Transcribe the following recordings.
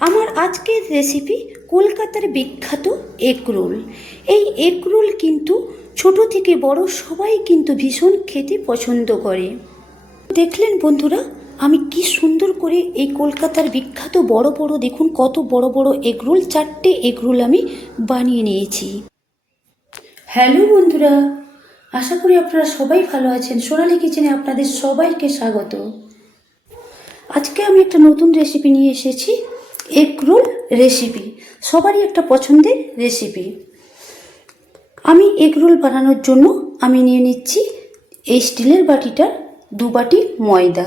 আমার আজকের রেসিপি কলকাতার বিখ্যাত এগ রোল। এই এগ রোল কিন্তু ছোট থেকে বড় সবাই কিন্তু ভীষণ খেতে পছন্দ করে। দেখলেন বন্ধুরা, আমি কি সুন্দর করে এই কলকাতার বিখ্যাত বড় বড়, দেখুন কত বড় বড় এগ রোল, 4টে এগ রোল আমি বানিয়ে নিয়েছি। হ্যালো বন্ধুরা, আশা করি আপনারা সবাই ভালো আছেন। সোনালী কিচেনে আপনাদের সবাইকে স্বাগত। আজকে আমি একটা নতুন রেসিপি নিয়ে এসেছি, এগ রোল রেসিপি। সবারই একটা পছন্দের রেসিপি। আমি এগ রোল বানানোর জন্য আমি নিয়ে নিচ্ছি এই স্টিলের বাটিটা 2 বাটি ময়দা,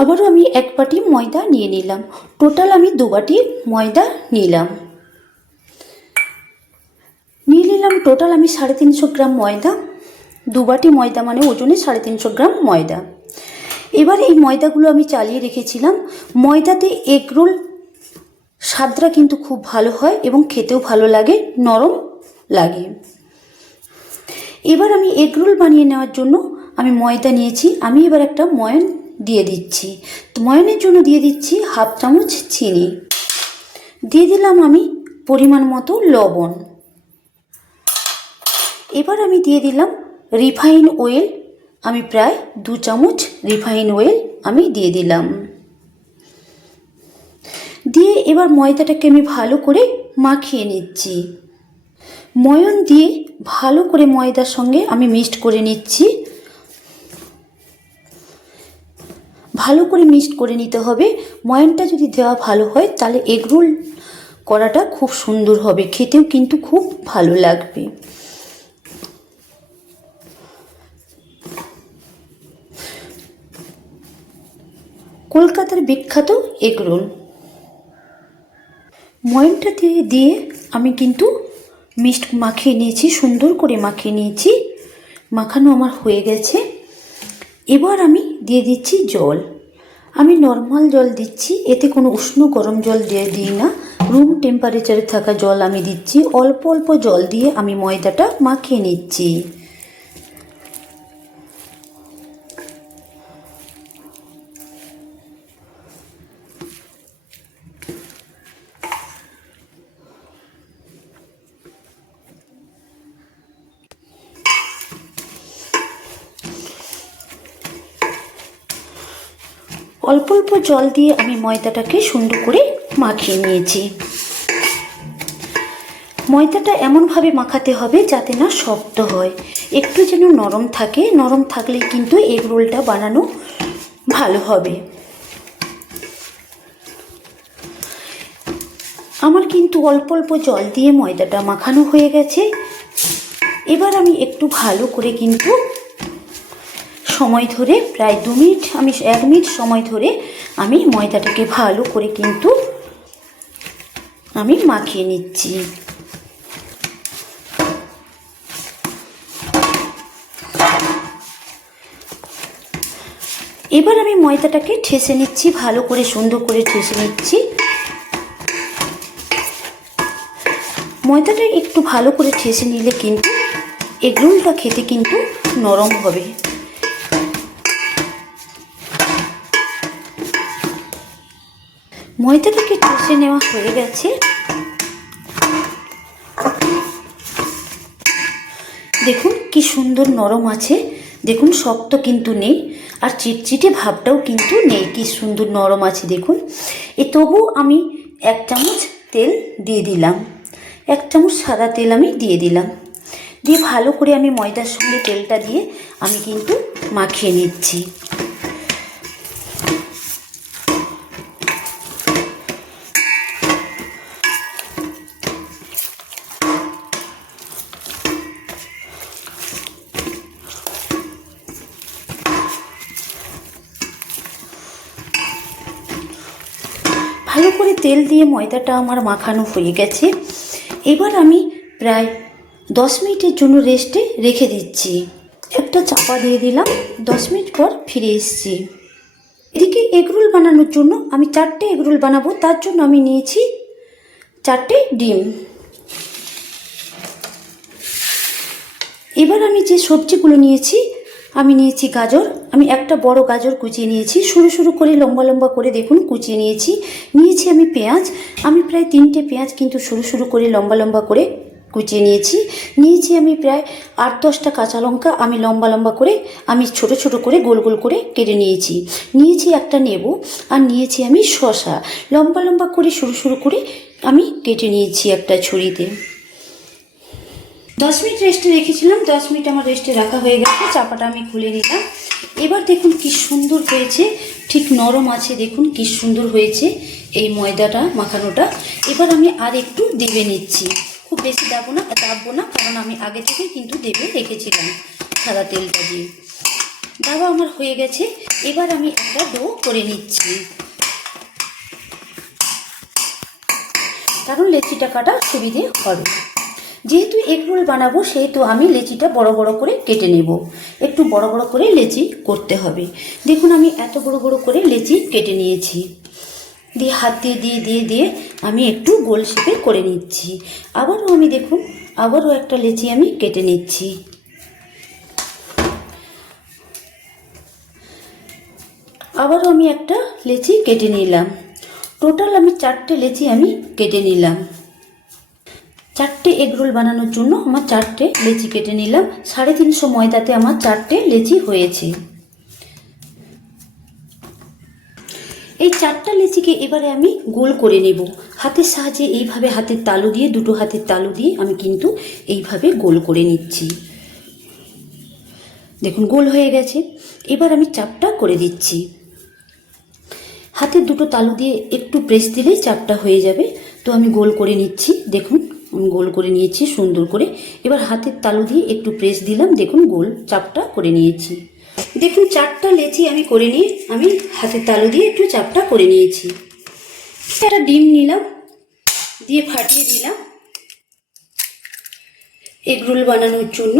আবারও আমি 1 বাটি ময়দা নিয়ে নিলাম। টোটাল আমি 2 বাটি ময়দা নিয়ে নিলাম। টোটাল আমি 350 গ্রাম ময়দা। 2 বাটি ময়দা মানে ওজনে 350 গ্রাম ময়দা। এবার এই ময়দাগুলো আমি চালিয়ে রেখেছিলাম। ময়দাতে এগ রোল স্বাদটা কিন্তু খুব ভালো হয় এবং খেতেও ভালো লাগে, নরম লাগে। এবার আমি এগ রোল বানিয়ে নেওয়ার জন্য আমি ময়দা নিয়েছি। আমি এবার একটা ময়ন দিয়ে দিচ্ছি। তো ময়নের জন্য দিয়ে দিচ্ছি 1/2 চামচ চিনি, দিয়ে দিলাম আমি পরিমাণ মতো লবণ। এবার আমি দিয়ে দিলাম রিফাইন অয়েল। আমি প্রায় 2 চামচ রিফাইন অয়েল আমি দিয়ে দিলাম। দিয়ে এবার ময়দাটাকে আমি ভালো করে মাখিয়ে নিচ্ছি। ময়ন দিয়ে ভালো করে ময়দার সঙ্গে আমি মিক্সড করে নিচ্ছি। ভালো করে মিক্সড করে নিতে হবে। ময়নটা যদি দেওয়া ভালো হয় তাহলে এগ রোল করাটা খুব সুন্দর হবে, খেতেও কিন্তু খুব ভালো লাগবে। কলকাতার বিখ্যাত এগ রোল। ময়নটা দিয়ে আমি কিন্তু মিক্সড মাখিয়ে নিয়েছি, সুন্দর করে মাখিয়ে নিয়েছি। মাখানো আমার হয়ে গেছে। এবার আমি দিয়ে দিচ্ছি জল। আমি নর্মাল জল দিচ্ছি, এতে কোনো উষ্ণ গরম জল দিই না। রুম টেম্পারেচারে থাকা জল আমি দিচ্ছি। অল্প অল্প জল দিয়ে আমি ময়দাটা মাখিয়ে নিচ্ছি। অল্প অল্প জল দিয়ে আমি ময়দাটাকে সুন্দর করে মাখিয়ে নিয়েছি। ময়দাটা এমনভাবে মাখাতে হবে যাতে না শক্ত হয়, একটু যেন নরম থাকে। নরম থাকলে কিন্তু এগ রোলটা বানানো ভালো হবে। আমার কিন্তু অল্প অল্প জল দিয়ে ময়দাটা মাখানো হয়ে গেছে। এবার আমি একটু ভালো করে কিন্তু সময় ধরে, প্রায় 2 মিনিট, আমি 1 মিনিট সময় ধরে আমি ময়দাটাকে ভালো করে কিন্তু আমি মাখিয়ে নিচ্ছি। এবার আমি ময়দাটাকে ঠেসে নিচ্ছি, ভালো করে সুন্দর করে ঠেসে নিচ্ছি। ময়দাটা একটু ভালো করে ঠেসে নিলে কিন্তু এগ রোলটা খেতে কিন্তু নরম হবে। ময়দাটাকে ঠেসে নেওয়া হয়ে গেছে। দেখুন কি সুন্দর নরম আছে, দেখুন শক্ত কিন্তু নেই, আর চিটচিটে ভাবটাও কিন্তু নেই। কি সুন্দর নরম আছে দেখুন। তবু আমি 1 চামচ তেল দিয়ে দিলাম। 1 চামচ সাদা তেল আমি দিয়ে দিলাম। দিয়ে ভালো করে আমি ময়দার সঙ্গে তেলটা দিয়ে আমি কিন্তু মাখিয়ে নিচ্ছি। ভালো করে তেল দিয়ে ময়দাটা আমার মাখানো হয়ে গেছে। এবার আমি প্রায় 10 মিনিটের জন্য রেস্টে রেখে দিচ্ছি। একটা চাপা দিয়ে দিলাম। 10 মিনিট পর ফিরে এসেছি। এদিকে এগ রোল বানানোর জন্য আমি 4টে এগ রোল বানাবো, তার জন্য আমি নিয়েছি 4টে ডিম। এবার আমি যে সবজিগুলো নিয়েছি আমি নিয়েছি গাজর, আমি একটা বড় গাজর কুচিয়ে নিয়েছি, সরু সরু করে লম্বা লম্বা করে দেখুন কুচিয়ে নিয়েছি। নিয়েছি আমি পেঁয়াজ, আমি প্রায় 3টে পেঁয়াজ কিন্তু সরু সরু করে লম্বা লম্বা করে কুচিয়ে নিয়েছি। নিয়েছি আমি প্রায় 8-10টা কাঁচা লঙ্কা, আমি লম্বা লম্বা করে আমি ছোট ছোট করে গোল গোল করে কেটে নিয়েছি। নিয়েছি একটা নেবু, আর নিয়েছি আমি শসা, লম্বা লম্বা করে সরু সরু করে আমি কেটে নিয়েছি একটা ছুরিতে। 10 মিনিট রেস্টে রেখেছিলাম, 10 মিনিট আমার রেস্টে রাখা হয়ে গেছে। চাপাটা আমি খুলে নিলাম। এবার দেখুন কি সুন্দর হয়েছে, ঠিক নরম আছে, দেখুন কি সুন্দর হয়েছে এই ময়দাটা মাখানোটা। এবার আমি আর একটু দেবে নিচ্ছি, খুব বেশি দাববো না, কারণ আমি আগে থেকে কিন্তু দেবে রেখেছিলাম সাদা তেলটা দিয়ে। দাবা আমার হয়ে গেছে। এবার আমি একটা ডো করে নিচ্ছি, কারণ লেচিটা কাটা সুবিধে হবে। যেহেতু এগ রোল বানাবো সেহেতু আমি লেচিটা বড় বড় করে কেটে নেব, একটু বড় বড় করে লেচি করতে হবে। দেখুন আমি এত বড় বড় করে লেচি কেটে নিয়েছি, দিয়ে হাত দিয়ে আমি একটু গোল শেপে করে নিচ্ছি। আবারও আমি দেখুন আবারও একটা লেচি আমি কেটে নিচ্ছি। আবারও আমি একটা লেচি কেটে নিলাম। টোটাল আমি 4টে লেচি আমি কেটে নিলাম। 4টে এগ রোল বানানোর জন্য আমার 4টে লেচি কেটে নিলাম। 350 ময়দাতে আমার 4টে লেচি হয়েছে। এই 4টা লেচিকে এবারে আমি গোল করে নেব হাতের সাহায্যে। এইভাবে হাতের তালু দিয়ে, দুটো হাতের তালু দিয়ে আমি কিন্তু এইভাবে গোল করে নিচ্ছি। দেখুন গোল হয়ে গেছে। এবার আমি চাপটা করে দিচ্ছি। হাতের দুটো তালু দিয়ে একটু প্রেস দিলেই চাপটা হয়ে যাবে। তো আমি গোল করে নিচ্ছি, দেখুন আমি গোল করে নিয়েছি সুন্দর করে। এবার হাতের তালু দিয়ে একটু প্রেস দিলাম, দেখুন গোল চাপটা করে নিয়েছি। দেখুন 4টা লেচি আমি করে নিয়ে আমি হাতের তালু দিয়ে একটু চাপটা করে নিয়েছি। একটা ডিম নিলাম, দিয়ে ফাটিয়ে দিলাম এগ রোল বানানোর জন্য।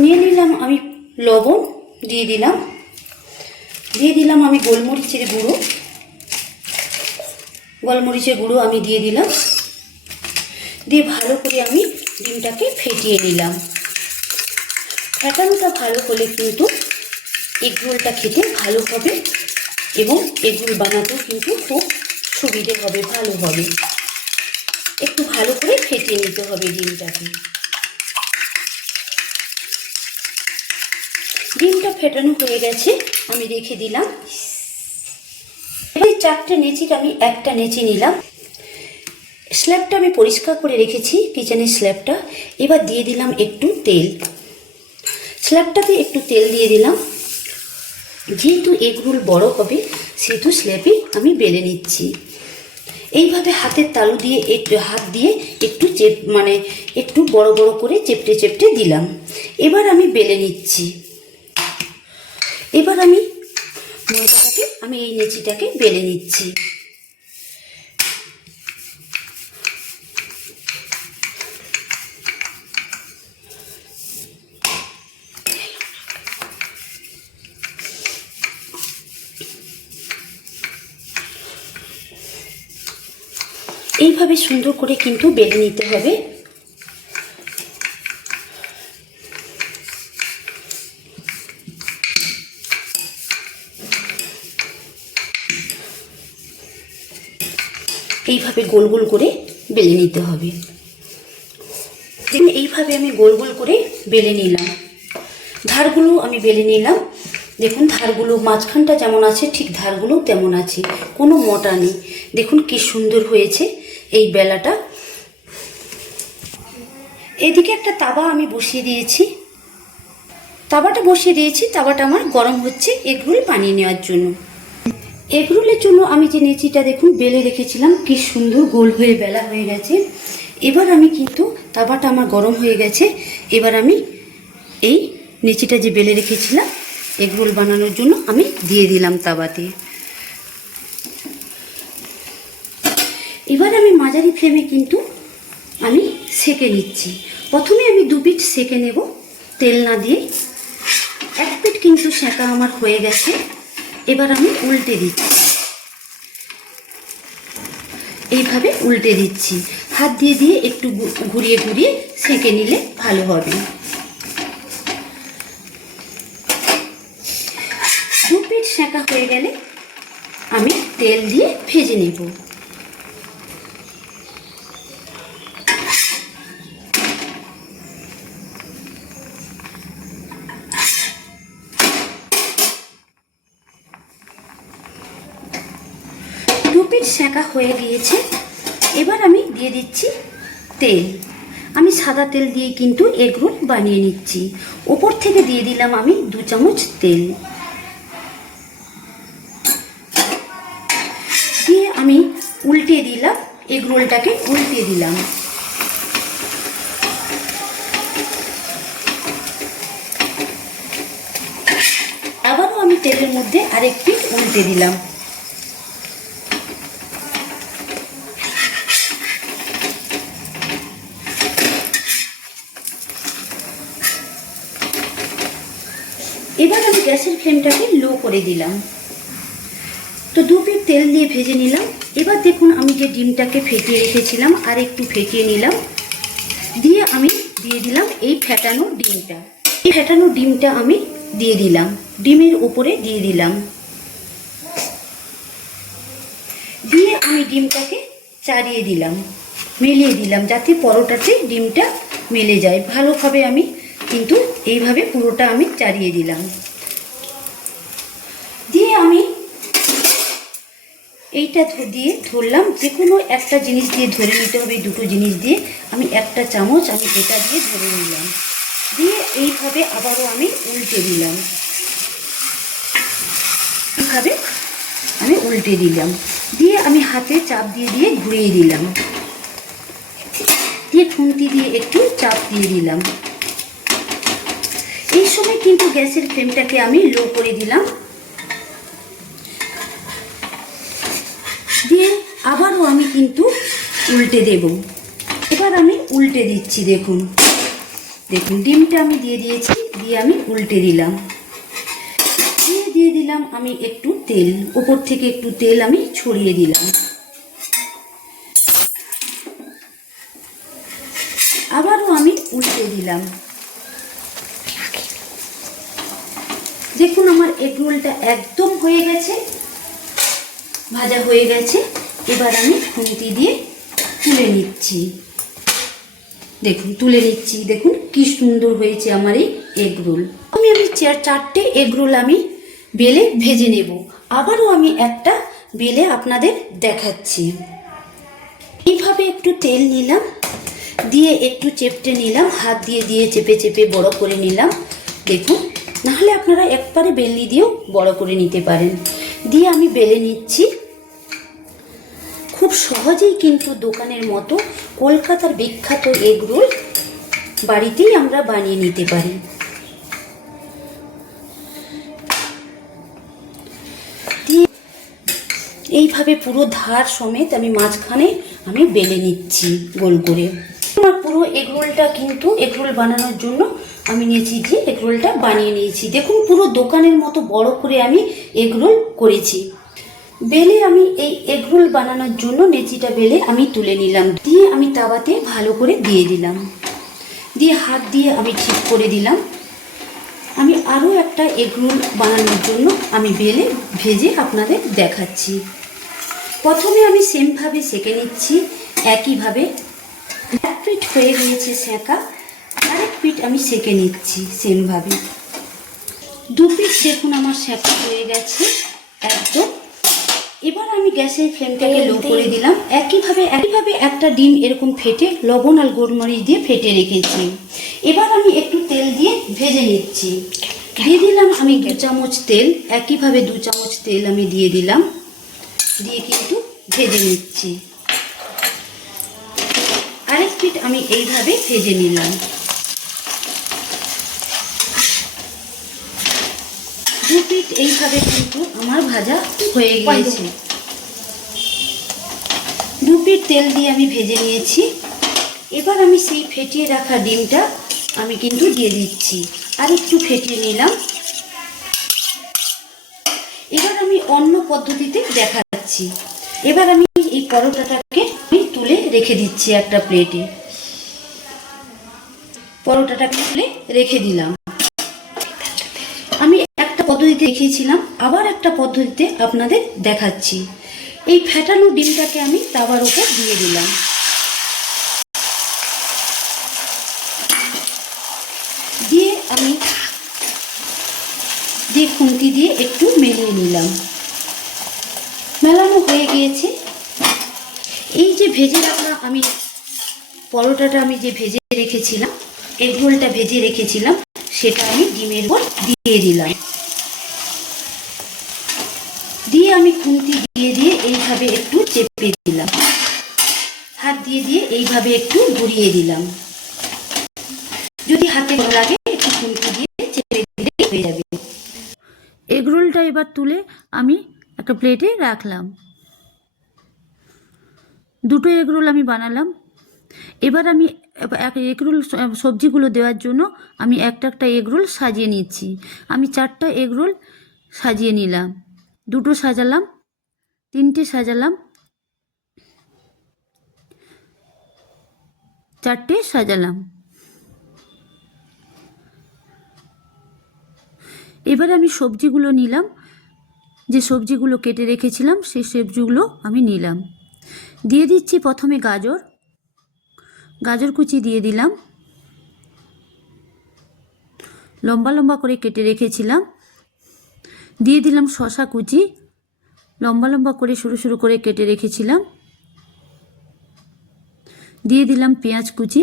নিয়ে নিলাম আমি লবণ, দিয়ে দিলাম আমি গোলমরিচের গুঁড়ো আমি দিয়ে দিলাম। দিয়ে ভালো করে আমি ডিমটাকে ফেটিয়ে নিলাম। ফেটানোটা ভালো হলে কিন্তু এগ রোলটা খেতে ভালো হবে এবং এগ রোল বানাতেও কিন্তু খুব সুবিধে হবে, ভালো হবে। একটু ভালো করে ফেটিয়ে নিতে হবে ডিমটাকে। ডিমটা ফেটানো হয়ে গেছে, আমি রেখে দিলাম। এবার 4টে নেচির আমি একটা নেচি নিলাম। স্ল্যাবটা আমি পরিষ্কার করে রেখেছি, কিচেনের স্ল্যাবটা। এবার দিয়ে দিলাম একটু তেল। স্ল্যাবটাতে একটু তেল দিয়ে দিলাম। যেহেতু এগ রোল বড় হবে সেহেতু স্ল্যাবে আমি বেলে নিচ্ছি। এইভাবে হাতের তালু দিয়ে হাত দিয়ে একটু একটু বড় বড় করে চেপটে দিলাম। এবার আমি বেলে নিচ্ছি। এবার আমি ময়দাটাকে এই নেচিটাকে বেলে নিচ্ছি। এইভাবে সুন্দর করে কিন্তু বেলে নিতে হবে। এইভাবে গোল গোল করে বেলে নিতে হবে। এইভাবে আমি গোল গোল করে বেলে নিলাম। ধারগুলো আমি বেলে নিলাম। দেখুন ধারগুলো মাঝখানটা যেমন আছে ঠিক ধারগুলো তেমন আছে, কোনো মোটা নেই। দেখুন কি সুন্দর হয়েছে এই বেলাটা। এদিকে একটা তাওয়া আমি বসিয়ে দিয়েছি। তাওয়াটা আমার গরম হচ্ছে এগ রোল বানিয়ে নেওয়ার জন্য। এগ রোলের জন্য আমি যে নেচিটা দেখুন বেলে রেখেছিলাম, কি সুন্দর গোল হয়ে বেলা হয়ে গেছে। এবার আমি কিন্তু তাওয়াটা আমার গরম হয়ে গেছে। এবার আমি এই নেচিটা যে বেলে রেখেছিলাম এগ রোল বানানোর জন্য আমি দিয়ে দিলাম তাওয়াতে। এবার আমি মাঝারি ফ্লেমে কিন্তু আমি সেঁকে নিচ্ছি। প্রথমে আমি 2 পিঠ সেঁকে নেব তেল না দিয়ে। 1 পিঠ কিন্তু সেঁকা আমার হয়ে গেছে। এবার আমি উল্টে দিচ্ছি, এইভাবে উল্টে দিচ্ছি। হাত দিয়ে দিয়ে একটু ঘুরিয়ে ঘুরিয়ে সেঁকে নিলে ভালো হবে। 2 পিঠ সেঁকা হয়ে গেলে আমি তেল দিয়ে ভেজে নেব। পিঠ সেঁকা হয়ে গিয়েছে। এবার আমি দিয়ে দিচ্ছি তেল। আমি সাদা তেল দিয়ে কিন্তু এগ রোল বানিয়ে নিচ্ছি। ওপর থেকে দিয়ে দিলাম আমি 2 চামচ তেল। দিয়ে আমি উল্টে দিলাম, এগ রোলটাকে উল্টে দিলাম। আবারও আমি তেলের মধ্যে আরেক পিঠ উল্টে দিলাম। এবার আমি গ্যাসের ফ্লেমটাকে লো করে দিলাম। তো 2 পিঠ তেল দিয়ে ভেজে নিলাম। এবার দেখুন আমি যে ডিমটাকে ফেটিয়ে রেখেছিলাম আর একটু ফেটিয়ে নিলাম। দিয়ে আমি দিয়ে দিলাম এই ফেটানো ডিমটা। এই ফেটানো ডিমটা আমি দিয়ে দিলাম, ডিমের উপরে দিয়ে দিলাম। দিয়ে আমি ডিমটাকে চাড়িয়ে দিলাম, মিলিয়ে দিলাম যাতে পরোটাতে ডিমটা মিলে যায় ভালোভাবে। আমি কিন্তু এইভাবে পুরোটা আমি চাড়িয়ে দিলাম। দিয়ে আমি এইটা দিয়ে ধরলাম, যে কোনো একটা জিনিস দিয়ে ধরে নিতে হবে। 2টো জিনিস দিয়ে আমি 1টা চামচ আমি এটা দিয়ে ধরে নিলাম। দিয়ে এইভাবে আবারও আমি উল্টে দিলাম। এইভাবে আমি উল্টে দিলাম। দিয়ে আমি হাতে চাপ দিয়ে দিয়ে ঘুরিয়ে দিলাম। দিয়ে খুন্তি দিয়ে একটু চাপ দিয়ে দিলাম। এই সময় কিন্তু গ্যাসের ফ্লেমটাকে আমি লো করে দিলাম। দিয়ে আবারও আমি কিন্তু উল্টে দেব। এবার আমি উল্টে দিচ্ছি। দেখুন দেখুন ডিমটা আমি দিয়ে দিয়েছি, দিয়ে আমি উল্টে দিলাম। দিয়ে দিলাম আমি একটু তেল, উপর থেকে একটু তেল আমি ছড়িয়ে দিলাম। আবারও আমি উল্টে দিলাম। দেখুন আমার এগ রোলটা একদম হয়ে গেছে, ভাজা হয়ে গেছে। এবার আমি খুন্তি দিয়ে তুলে নিচ্ছি। দেখুন তুলে নিচ্ছি। দেখুন কি সুন্দর হয়েছে আমার এই এগ রোল। আমি 4টে এগ রোল আমি বেলে ভেজে নেব। আবারও আমি একটা বেলে আপনাদের দেখাচ্ছি। এইভাবে একটু তেল নিলাম, দিয়ে একটু চেপটে নিলাম, হাত দিয়ে দিয়ে চেপে চেপে বড় করে নিলাম। দেখুন, নাহলে আপনারা একবারে বেলনি দিয়েও বড় করে নিতে পারেন। দিয়ে আমি বেলে নিচ্ছি। খুব সহজেই কিন্তু দোকানের মতো কলকাতার বিখ্যাত এগ রোল বাড়িতেই আমরা বানিয়ে নিতে পারি। দিয়ে এইভাবে পুরো ধার সমেত আমি মাঝখানে আমি বেলে নিচ্ছি গোল করে। আমার পুরো এগ রোলটা কিন্তু এগ রোল বানানোর জন্য আমি নিয়েছি, যে এগ রোলটা বানিয়ে নিয়েছি। দেখুন পুরো দোকানের মতো বড় করে আমি এগ রোল করেছি। বেলে আমি এই এগ রোল বানানোর জন্য নেচিটা বেলে আমি তুলে নিলাম। দিয়ে আমি তাওয়াতে ভালো করে দিয়ে দিলাম। দিয়ে হাত দিয়ে আমি ঠিক করে দিলাম। আমি আরও একটা এগ রোল বানানোর জন্য আমি বেলে ভেজে আপনাদের দেখাচ্ছি। প্রথমে আমি সেমভাবে সেঁকে নিচ্ছি। একইভাবে 1 পিঠ হয়ে গিয়েছে সেঁকা, আরেক পিঠ আমি সেঁকে নিচ্ছি সেমভাবে। 2 পিঠ দেখুন আমার সেঁকা হয়ে গেছে একদম। এবার আমি গ্যাসের ফ্লেমটাকে লো করে দিলাম। একইভাবে একটা ডিম এরকম ফেটে লবণ আর গোলমরিচ দিয়ে ফেটে রেখেছি। এবার আমি একটু তেল দিয়ে ভেজে নিচ্ছি। দিয়ে দিলাম আমি 2 চামচ তেল। একইভাবে 2 চামচ তেল আমি দিয়ে দিলাম, দিয়ে কিন্তু ভেজে নিচ্ছি। আরেক পিঠ আমি এইভাবে ভেজে নিলাম। 2 পিঠ এইভাবে কিন্তু আমার ভাজা হয়ে গিয়েছে। 2 পিঠ তেল দিয়ে আমি ভেজে নিয়েছি। এবার আমি সেই ফেটিয়ে রাখা ডিমটা আমি কিন্তু দিয়ে দিচ্ছি, আর একটু ফেটিয়ে নিলাম। এবার আমি অন্য পদ্ধতিতে দেখাচ্ছি। এবার আমি এই পরোটাটাকে তুলে রেখে দিচ্ছি একটা প্লেটে। পরোটাটাকে তুলে রেখে দিলাম। আমি একটা পদ্ধতিতে দেখিয়েছিলাম, আবার একটা পদ্ধতিতে আপনাদের দেখাচ্ছি। এই ফ্যাটানো ডিমটাকে আমি তাওয়ার উপর দিয়ে দিলাম। দিয়ে আমি খুন্তি দিয়ে একটু মেলিয়ে নিলাম। মেলানো হয়ে গিয়েছে। এই যে ভেজে রাখা আমি পরোটাটা আমি যে ভেজে রেখেছিলাম, এগ রোলটা ভেজে রেখেছিলাম, সেটা আমি ডিমের উপর দিয়ে দিলাম। দিয়ে আমি খুন্তি দিয়ে এইভাবে একটু চেপে দিলাম। হাত দিয়ে এইভাবে একটু ঘুরিয়ে দিলাম। যদি হাতে ভালো লাগে একটু খুন্তি দিয়ে চেপে দিলেই হয়ে যাবে। এগ রোলটা এবার তুলে আমি একটা প্লেটে রাখলাম। দুটো এগ রোল আমি বানালাম। এবার আমি এগ রোল সবজিগুলো দেওয়ার জন্য আমি একটা এগ রোল সাজিয়ে নিচ্ছি। আমি 4টা এগ রোল সাজিয়ে নিলাম। 2টো সাজালাম, 3টে সাজালাম, 4টে সাজালাম। এবার আমি সবজিগুলো নিলাম। যে সবজিগুলো কেটে রেখেছিলাম সেই সবজিগুলো আমি নিলাম। দিয়ে দিচ্ছি প্রথমে গাজর কুচি দিয়ে দিলাম। লম্বা লম্বা করে কেটে রেখেছিলাম। দিয়ে দিলাম শসা কুচি, লম্বা লম্বা করে সরু সরু করে কেটে রেখেছিলাম। দিয়ে দিলাম পেঁয়াজ কুচি,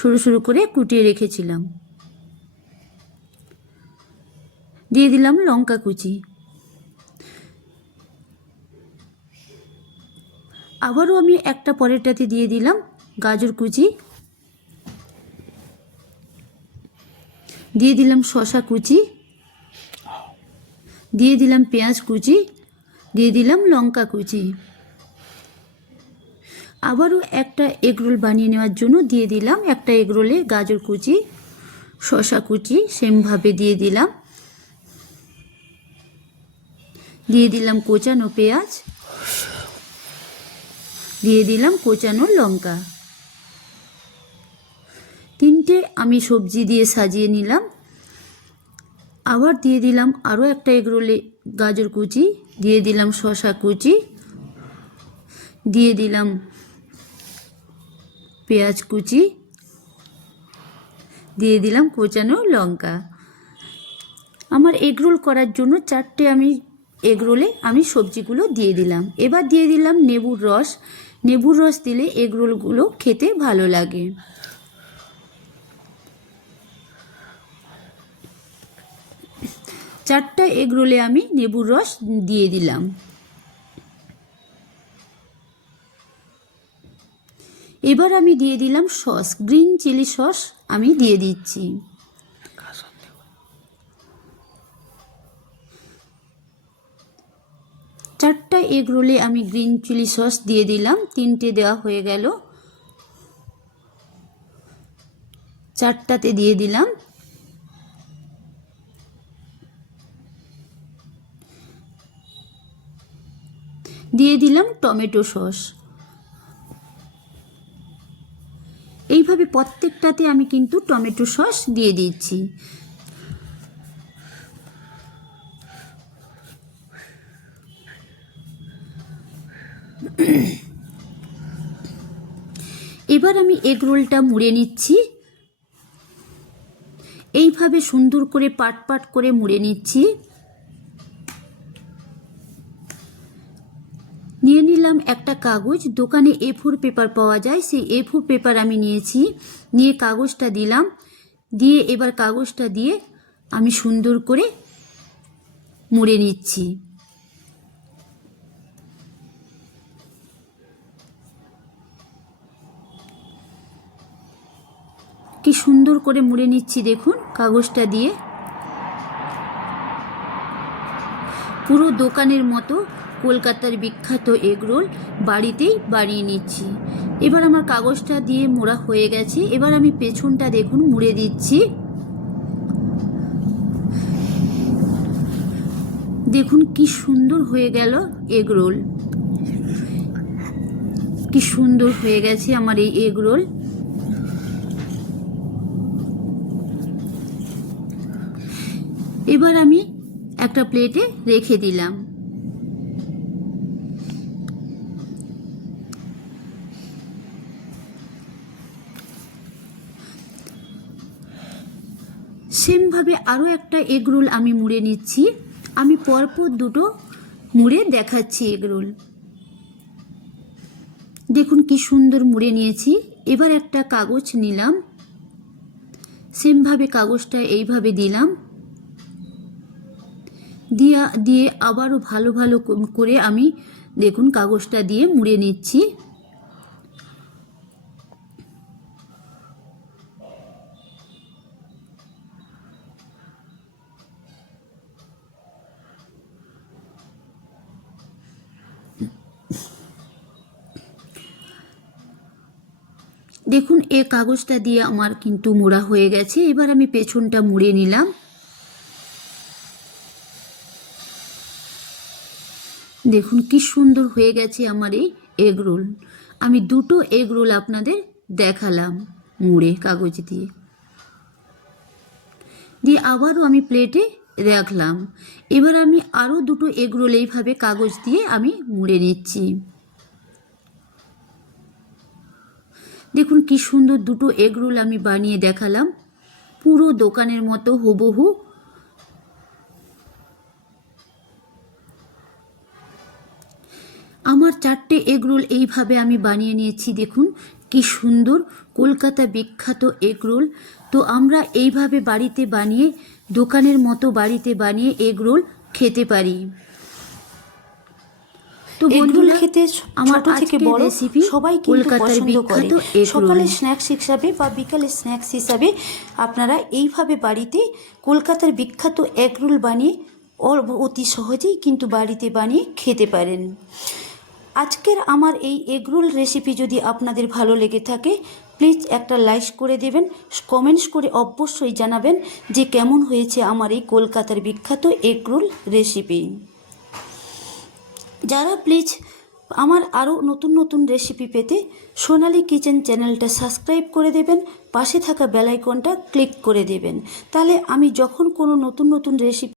সরু সরু করে কুটিয়ে রেখেছিলাম। দিয়ে দিলাম লঙ্কা কুচি। আবারও আমি একটা পরেরটাতে দিয়ে দিলাম গাজর কুচি, দিয়ে দিলাম শসা কুচি, দিয়ে দিলাম পেঁয়াজ কুচি, দিয়ে দিলাম লঙ্কা কুচি। আবারও একটা এগ রোল বানিয়ে নেওয়ার জন্য দিয়ে দিলাম একটা এগ রোলে গাজর কুচি, শসা কুচি সেমভাবে দিয়ে দিলাম। দিয়ে দিলাম কোচানো পেঁয়াজ, দিয়ে দিলাম কোচানো লঙ্কা। 3টে আমি সবজি দিয়ে সাজিয়ে নিলাম। আবার দিয়ে দিলাম আরও একটা এগ রোলে গাজর কুচি, দিয়ে দিলাম শসা কুচি, দিয়ে দিলাম পেঁয়াজ কুচি, দিয়ে দিলাম কোচানো লঙ্কা। আমার এগ রোল করার জন্য 4টে আমি এগ রোলে আমি সবজিগুলো দিয়ে দিলাম। এবার দিয়ে দিলাম লেবুর রস। লেবুর রস দিলে এগ রোলগুলো খেতে ভালো লাগে। চারটা এগ রোলে আমি লেবুর রস দিয়ে দিলাম। এবার আমি দিয়ে দিলাম সস, গ্রিন চিলি সস আমি দিয়ে দিচ্ছি। চারটা এগ রোলে আমি গ্রিন চিলি সস দিয়ে দিলাম। 3টে দেওয়া হয়ে গেল, 4টাতে দিয়ে দিলাম। দিয়ে দিলাম টমেটো সস। এইভাবে প্রত্যেকটাতে আমি কিন্তু টমেটো সস দিয়ে দিচ্ছি। এবার আমি এগ রোলটা মুড়ে নিচ্ছি। এইভাবে সুন্দর করে পাট পাট করে মুড়ে নিচ্ছি। নিয়ে নিলাম একটা কাগজ, দোকানে A4 পেপার পাওয়া যায়, সেই A4 পেপার আমি নিয়েছি। নিয়ে কাগজটা দিলাম, দিয়ে এবার কাগজটা দিয়ে আমি সুন্দর করে মুড়ে নিচ্ছি। কি সুন্দর করে মুড়ে নিচ্ছি দেখুন কাগজটা দিয়ে। পুরো দোকানের মতো কলকাতার বিখ্যাত এগ রোল বাড়িতেই বানিয়ে নিচ্ছি। এবার আমার কাগজটা দিয়ে মোড়া হয়ে গেছে। এবার আমি পেছনটা দেখুন মুড়ে দিচ্ছি। দেখুন কি সুন্দর হয়ে গেল এগ রোল। কি সুন্দর হয়ে গেছে আমার এই এগ রোল। এবার আমি একটা প্লেটে রেখে দিলাম। সেমভাবে আরও একটা এগ রোল আমি মুড়ে নিচ্ছি। আমি পরপর দুটো মুড়ে দেখাচ্ছি এগ রোল। দেখুন কি সুন্দর মুড়ে নিয়েছি। এবার একটা কাগজ নিলাম, সেমভাবে কাগজটা এইভাবে দিলাম, দিয়ে আবারও ভালো ভালো করে আমি দেখুন কাগজটা দিয়ে মুড়ে নিচ্ছি। দেখুন এই কাগজটা দিয়ে আমার কিন্তু মোড়া হয়ে গেছে। এবার আমি পেছনটা মুড়ে নিলাম। দেখুন কি সুন্দর হয়ে গেছে আমার এই এগ রোল। আমি দুটো এগ রোল আপনাদের দেখালাম মুড়ে কাগজ দিয়ে। আবারও আমি প্লেটে রাখলাম। এবার আমি আরও দুটো এগ রোল এইভাবে কাগজ দিয়ে আমি মুড়ে নিচ্ছি। দেখুন কি সুন্দর দুটো এগ রোল আমি বানিয়ে দেখালাম, পুরো দোকানের মতো হুবহু। আমার 4টে এগ রোল এইভাবে আমি বানিয়ে নিয়েছি। দেখুন কি সুন্দর কলকাতা বিখ্যাত এগ রোল। তো আমরা এইভাবে বাড়িতে বানিয়ে, দোকানের মতো বাড়িতে বানিয়ে এগ রোল খেতে পারি। তো বন্ধুরা, খেতে আমার ছোট থেকে বড় রেসিপি সবাই কিন্তু পছন্দ করে। সকালে স্ন্যাক্স হিসাবে বা বিকালে স্ন্যাক্স হিসাবে আপনারা এইভাবে বাড়িতে কলকাতার বিখ্যাত এগ রোল বানিয়ে অতি সহজেই কিন্তু বাড়িতে বানিয়ে খেতে পারেন। আজকের আমার এই এগ রোল রেসিপি যদি আপনাদের ভালো লেগে থাকে, প্লিজ একটা লাইক করে দেবেন, কমেন্টস করে অবশ্যই জানাবেন যে কেমন হয়েছে আমার এই কলকাতার বিখ্যাত এগ রোল রেসিপি। যারা প্লিজ আমার আরও নতুন নতুন রেসিপি পেতে সোনালী কিচেন চ্যানেলটা সাবস্ক্রাইব করে দেবেন, পাশে থাকা বেল আইকনটা ক্লিক করে দেবেন। তাহলে আমি যখন কোনো নতুন নতুন রেসিপি